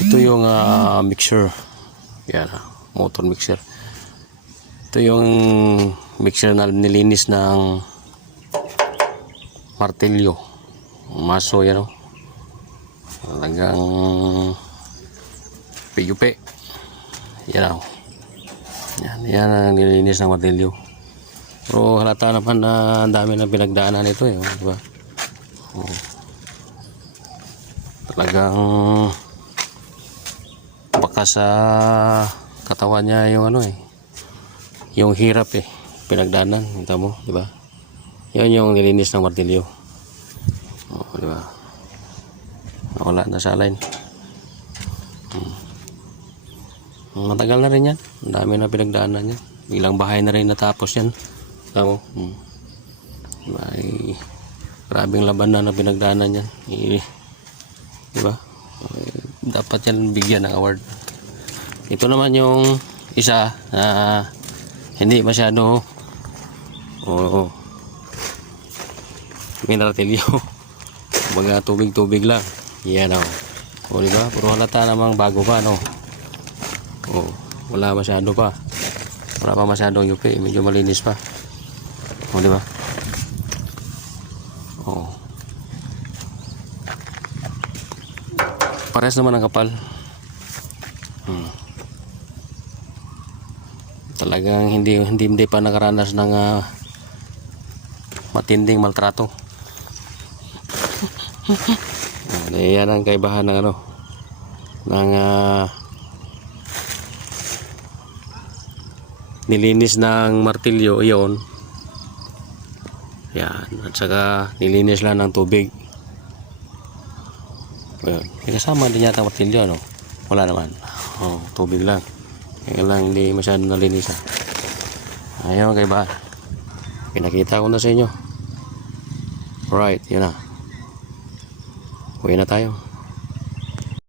Ito yung ah, mixer. Yan, ah, motor mixer. Ito yung mixer na nilinis ng martilyo. Maso yan o. Talagang piyupi. Yan o. Yan, yan ang nilinis ng martilyo. Pero halata naman na ang dami ng pinagdaanan nito eh. oh, Di ba? Oo. Talagang baka sa katawan niya yung ano eh. Yung hirap eh. Pinagdaanan. Kita mo, di ba? Yan yung nilinis ng martilyo. Oo, di ba? Wala na sa line. Hmm. Matagal na rin yan. Ang dami na pinagdaanan yan. Ilang bahay na rin natapos yan. Tama mo? Hmm. Diba? Eh, grabing labanan na pinagdaanan yan. Eh, di ba? Eh, dapat yan bigyan ng award. Ito naman yung isa na hindi masyado oo minartilyo mga tubig-tubig lang. Yan o o diba puro halata namang bago pa no? O wala masyado pa. Wala pa masyadong yupi. Medyo malinis pa. O diba o pares naman ang kapal talagang hindi hindi hindi pa nakaranas ng ah, matinding maltrato. Eh, yan ang kaibahan ng ano ng ah, nilinis ng martilyo iyon. Yan at saka nilinis lang ng tubig. Ayun. May kasama din yata martilyo ano? Wala naman. Oh, tubig lang kaya lang hindi masyado nalinis ah. ayun kaibahan pinakita ko na sa inyo. Right yun na. Uwi na tayo